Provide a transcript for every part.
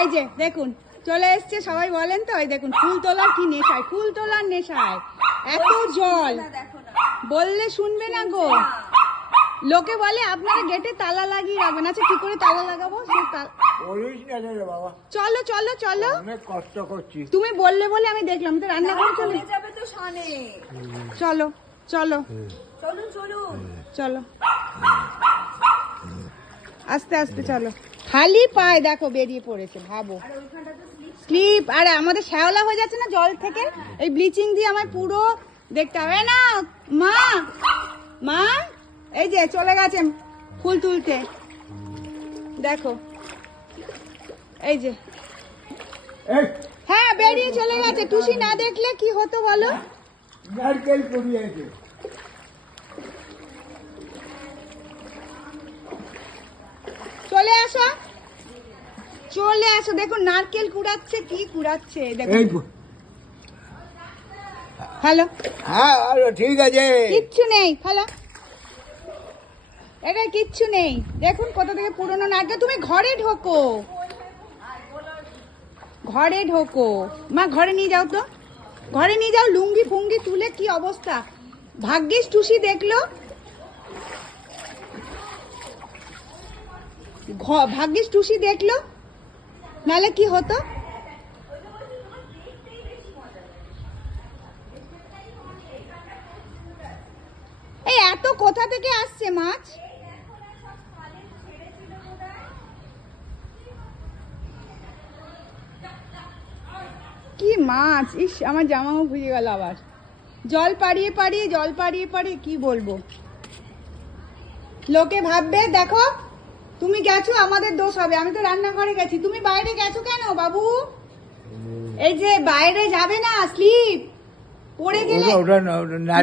এই যে দেখুন চলে এসছে, সবাই বলেন তো, এই দেখুন ফুল তোলার কি নেশায়, ফুল তোলার নেশায় এত জল, বললে শুনবে না গো। লোকে বলে আপনারা গেটে তালা লাগিয়ে রাখবেন। আচ্ছা কি করে তালা লাগাবো? চলো চলো চলো, কষ্ট করছি। তুমি বললে বলে আমি দেখলাম, তো রান্না করে চলে যাবে তো শানে। চলো চলো চলো চলো চলো, আস্তে আস্তে চলো। খালি পায়ে দেখো বেরিয়ে পড়েছে, ভাবো স্লিপ। আর আমাদের শ্যাওলা হয়ে যাচ্ছে না জল থেকে, এই ব্লিচিং দিয়ে আমায় পুরো দেখতে হবে না। মা মা এই যে চলে গেছে ফুল তুলতে, দেখো এই যে, হ্যাঁ বেরিয়ে চলে গেছে। টুসি না দেখলে কি হতো বলো? নারকেল কুড়িয়েছে। চলে আসো চলে আসো, দেখো নারকেল কুড়াচ্ছে, কি কুড়াচ্ছে দেখো। হ্যালো, হ্যাঁ ঠিক আছে। কিচ্ছু নেই, হ্যালো, এটা কিচ্ছু নেই। দেখুন কত থেকে পুরনো নারকেল। তুমি ঘরে ঢোকো, ঘরে ঢোকো মা, ঘরে নিয়ে যাও তো, ঘরে নিয়ে যাও। লুঙ্গি ফুঙ্গি তুলে কি অবস্থা। ভাগ্যিস টুসি দেখলো, ভাগ্যিস টুসি দেখলো, নালে কি হতো। এই এত কোথা থেকে আসছে মাছ? কি মাছ, ইস আমার জামাও ভিজে গেল আবার। জল পাড়িয়ে পাড়িয়ে, জল পাড়িয়ে পাড়িয়ে কি বলবো। লোকে ভাববে দেখো তুমি গেছো, আমাদের দোষ হবে। আমি তো রান্নাঘরে গেছি, তুমি বাইরে গেছো কেন বাবু? এই যে বাইরে যাবে না, স্লিপ পড়ে গেলে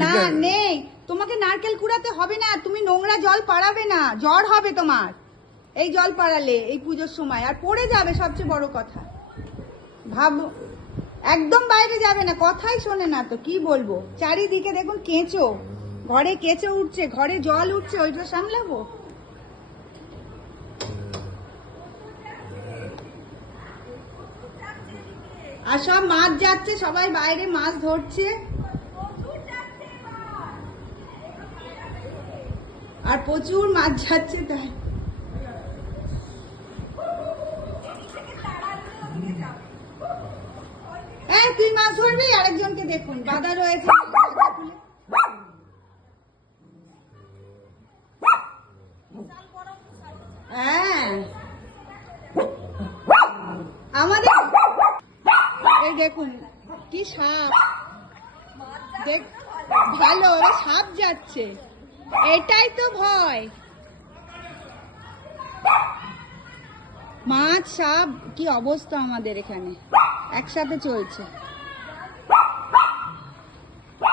না নেই, তোমাকে নারকেল কুড়াতে হবে না, তুমি নোংরা জল পাড়াবে না, জ্বর হবে তোমার এই জল পাড়ালে এই পুজোর সময়, আর পড়ে যাবে সবচেয়ে বড় কথা। ভাবো একদম বাইরে যাবে না, কথাই শোনে না তো, কি বলবো। চারিদিকে দেখুন কেঁচো, ঘরে কেঁচো উঠছে, ঘরে জল উঠছে, ওইটা সামলাবো। আর সব মাছ যাচ্ছে, সবাই বাইরে মাছ ধরছে, আর প্রচুর মাছ যাচ্ছে তাই। হ্যাঁ তুই মাছ ধরবি, আরেকজনকে দেখুন বাধা রয়েছে। হ্যাঁ আমাদের এই দেখুন কি সাপ, দেখ ভালো সাপ যাচ্ছে, এটাই তো ভয়। মাছ সাপ কি অবস্থা আমাদের এখানে একসাথে চলছে।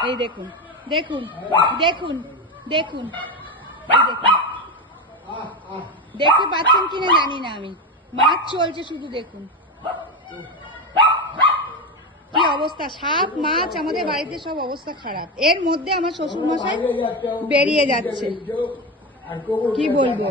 এই দেখুন দেখুন দেখুন দেখুন, এই দেখুন, দেখতে পাচ্ছেন কিনা জানি না আমি, মাছ চলছে শুধু, দেখুন কি অবস্থা। সাপ মাছ আমাদের বাড়িতে সব অবস্থা খারাপ। এর মধ্যে আমার শ্বশুর মশাই বেরিয়ে যাচ্ছে, কি বলবো।